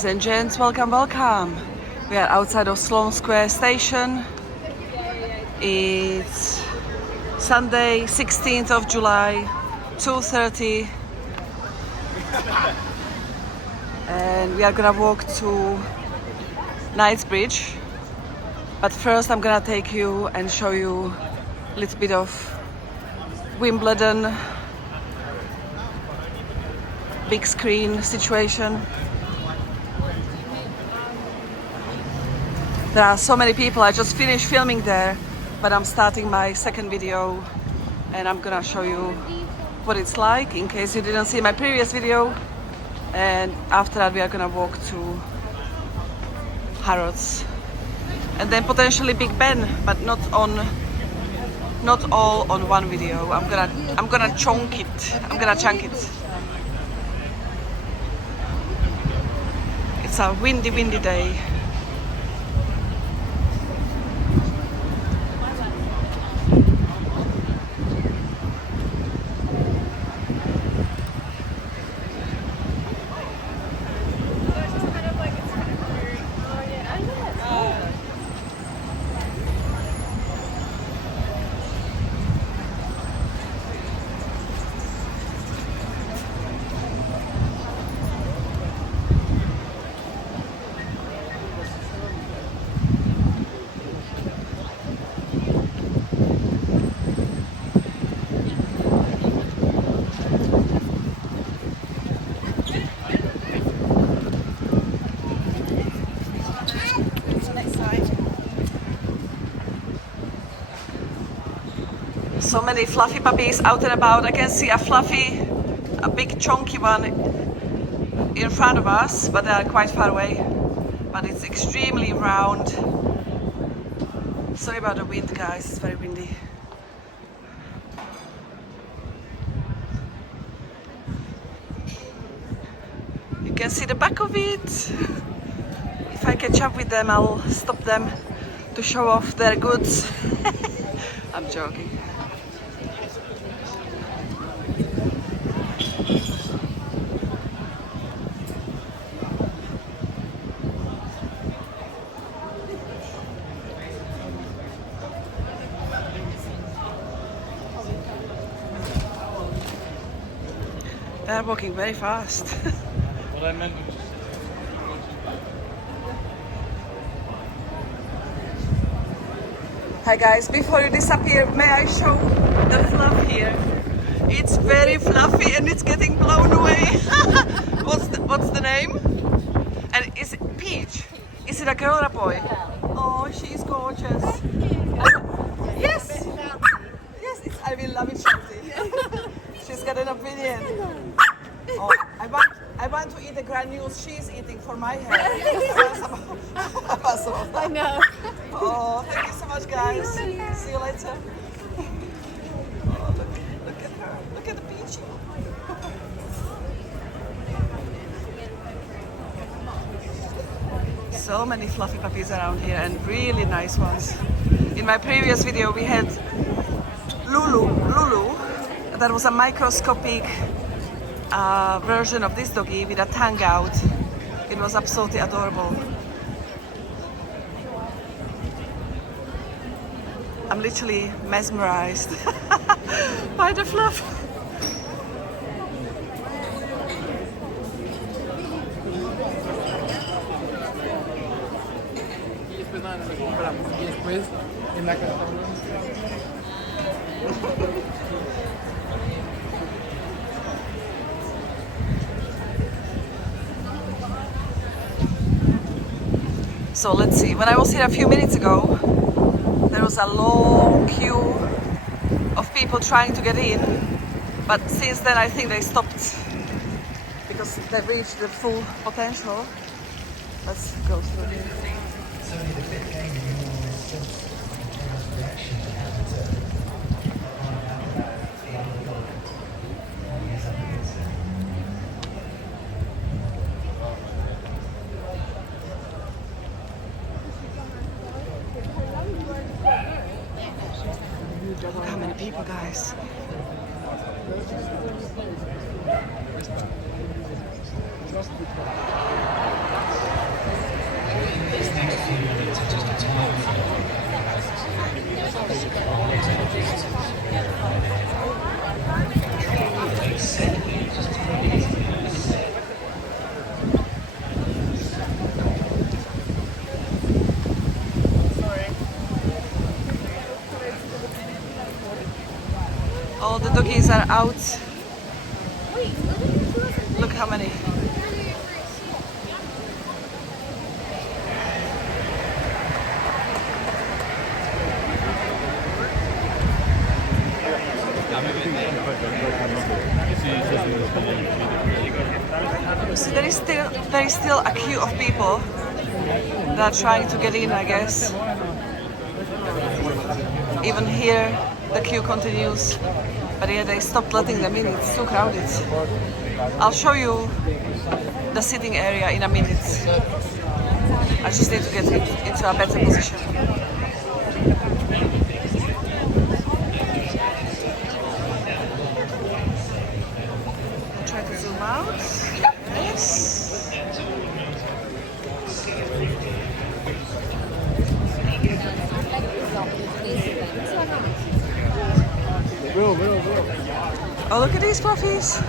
Ladies and gents, welcome, welcome. We are outside of Sloane Square station. It's Sunday, 16th of July, 2:30. And we are gonna walk to Knightsbridge. But first I'm gonna take you and show you a little bit of Wimbledon big screen situation. There are so many people. I just finished filming there, but I'm starting my second video and I'm gonna show you what it's like in case you didn't see my previous video. And after that we are gonna walk to Harrods and then potentially Big Ben, but not all on one video. I'm gonna chunk it. I'm gonna chunk it. It's a windy day. So many fluffy puppies out and about. I can see a big chunky one in front of us, but they are quite far away. But it's extremely round. Sorry about the wind, guys, it's very windy. You can see the back of it. If I catch up with them, I'll stop them to show off their goods. I'm joking. They're walking very fast. Hi guys, before you disappear, may I show the fluff here? It's very fluffy and it's getting blown away. What's the name? And is it Peach? Is it a girl or a boy? Oh, she's gorgeous. Yes! Yes, I will love it, Shanti. She's got an opinion. Oh, I want to eat the granules she's eating for my hair. I know. Oh, thank you so much, guys. See you later. Oh, look at her. Look at the peachy. So many fluffy puppies around here and really nice ones. In my previous video we had Lulu. That was a microscopic version of this doggy with a tongue out. It was absolutely adorable. I'm literally mesmerized by the fluff. So let's see, when I was here a few minutes ago, there was a long queue of people trying to get in, but since then I think they stopped because they've reached the full potential. Let's go through here. Look how many people, guys. All the doggies are out. Look how many. So there is still a queue of people that are trying to get in, I guess. Even here the queue continues, but yeah, they stopped letting them in. It's too crowded. I'll show you the sitting area in a minute. I just need to get into a better position. Try to zoom out. Yes. Oh, look at these puppies.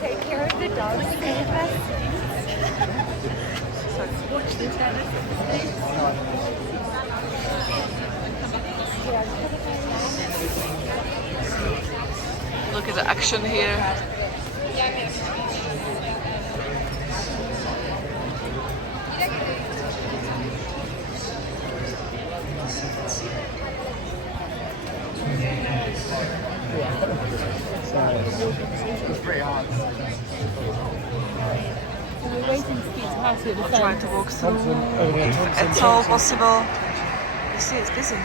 Take care of the dogs. Watch the tennis. Look at the action here. We're waiting to speak to Hattie at the I'm phone. trying to walk through if at all possible. You see, it's busy.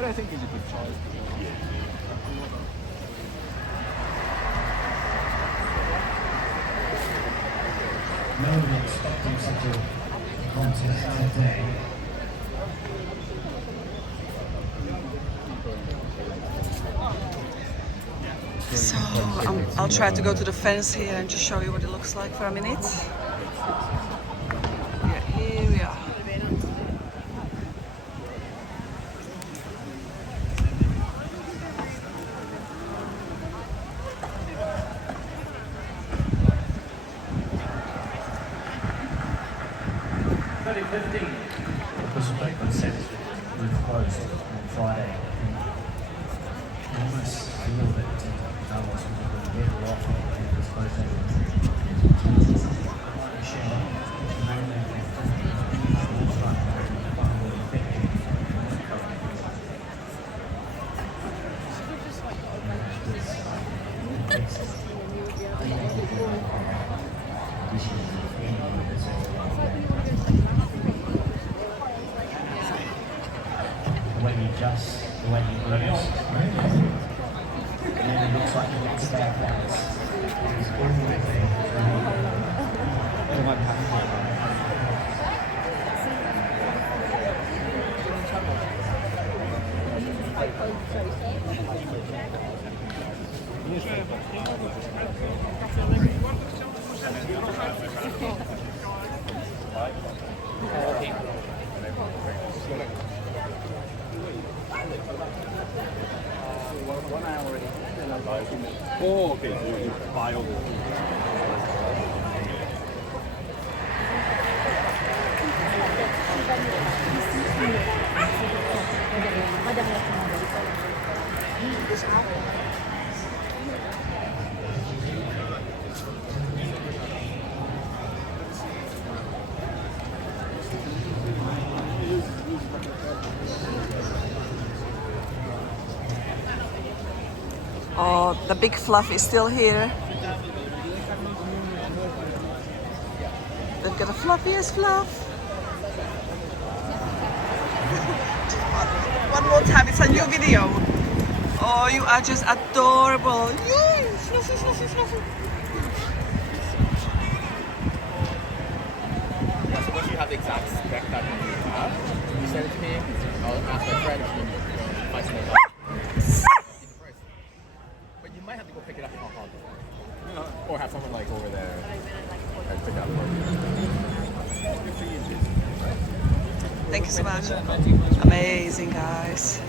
I think he's a good child. Nobody expecting such a contest today. So I'll try to go to the fence here and just show you what it looks like for a minute. Yeah, here we are. Because the paper said we've closed on Friday. I almost feel that no one's going to be better off if it's closed. When you just, when you lose, and then it looks like the next back balance. Oh, okay, so you buy all the Oh, the big fluff is still here. They've got a fluffiest fluff. One more time, it's a new video. Oh, you are just adorable. Yay, fluffy, fluffy, fluffy. Yeah, so once you have the exact spec that you have, you send it to me. I'll ask my friend if you if I send it up. But you might have to go pick it up in Hong Kong. Or have someone like over there and pick it up for you. Thank you so much. Amazing, guys.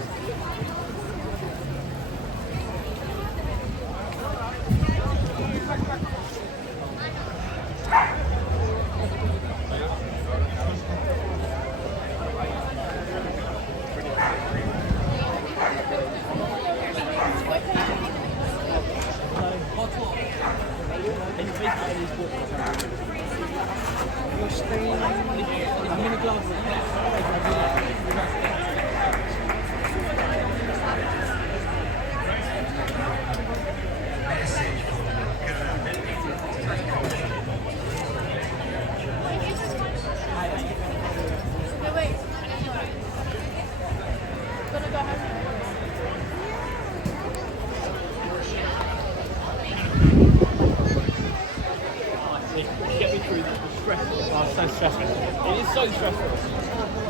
Get me through the stress. Oh, it's so stressful. It is so stressful.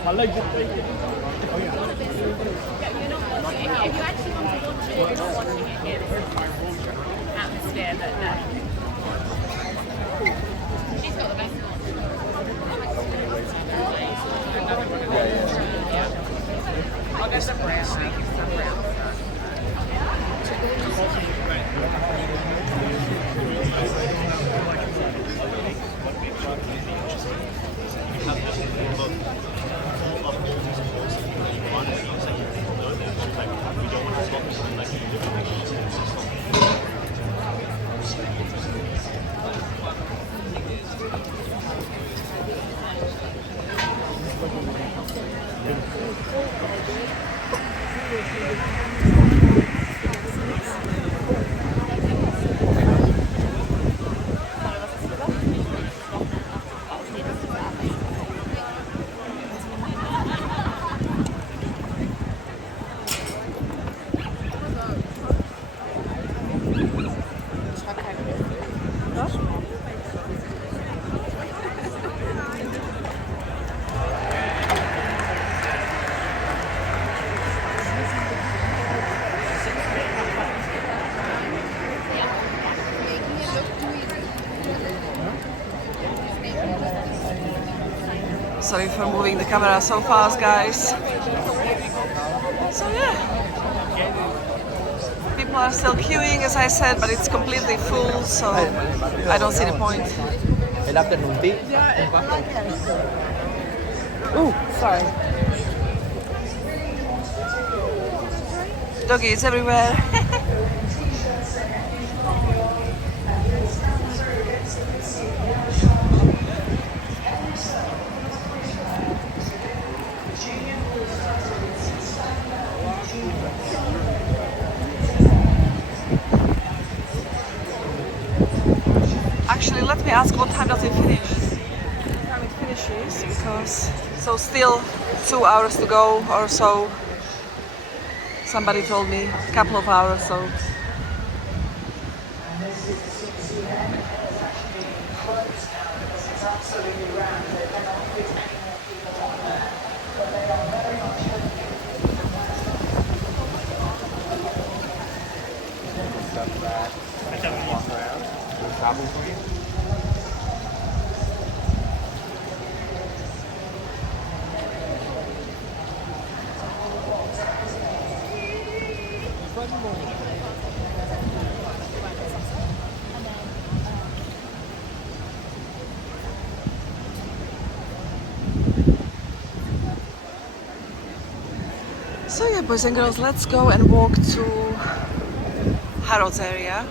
My legs are breaking. Oh, yeah. If you actually want to watch it, you're not watching it here. This is the atmosphere that she's got the best one. I'll get some brown. Some brown. Sorry for moving the camera so fast, guys. So yeah, people are still queuing, as I said, but it's completely full, so I don't see the point. El afternoon tea. Ooh, sorry. Doggies everywhere. Actually, let me ask, what time does it finish? What time it finishes, because so still 2 hours to go or so. Somebody told me a couple of hours, so. So yeah, boys and girls, let's go and walk to Harrods area.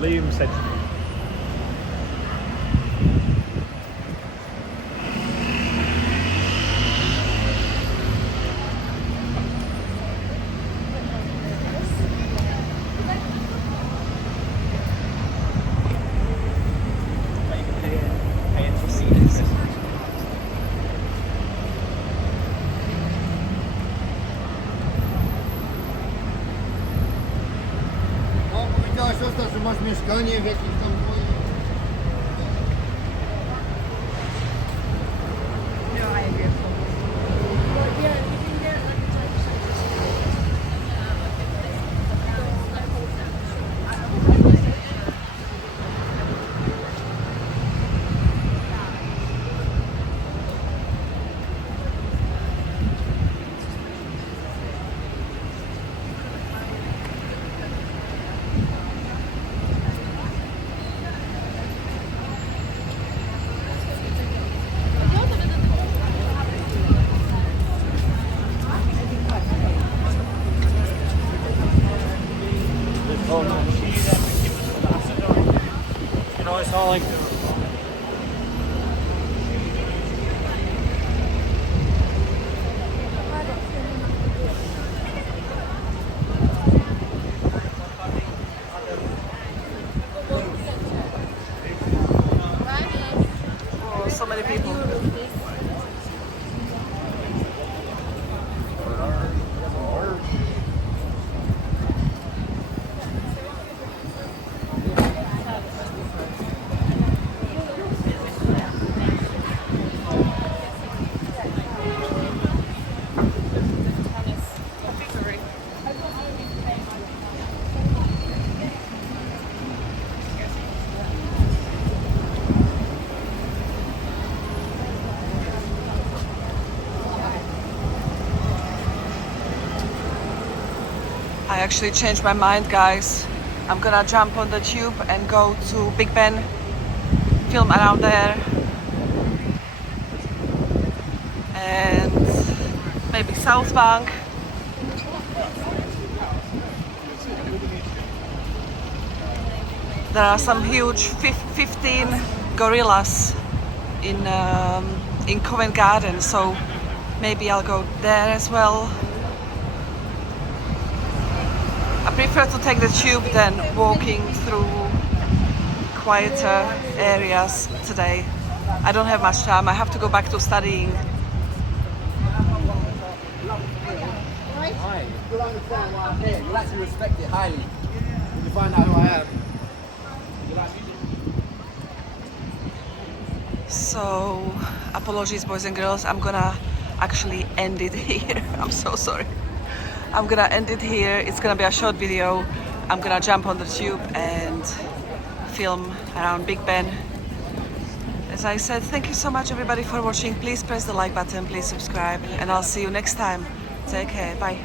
Liam said to me, Powiedziałaś ostatnio, że masz mieszkanie w jakimś tam twoim... oh no, you know, it's all like Oh, so many people. I actually changed my mind, guys. I'm gonna jump on the tube and go to Big Ben, film around there, and maybe South Bank. There are some huge 15 gorillas in Covent Garden, so maybe I'll go there as well. I prefer to take the tube than walking through quieter areas today. I don't have much time. I have to go back to studying. Hi. You'll understand why I'm here. You'll actually respect it highly when you find out who I am. So, apologies, boys and girls. I'm gonna actually end it here. I'm so sorry. I'm gonna end it here. It's gonna be a short video. I'm gonna jump on the tube and film around Big Ben. As I said, thank you so much everybody for watching. Please press the like button, please subscribe, and I'll see you next time. Take care, bye.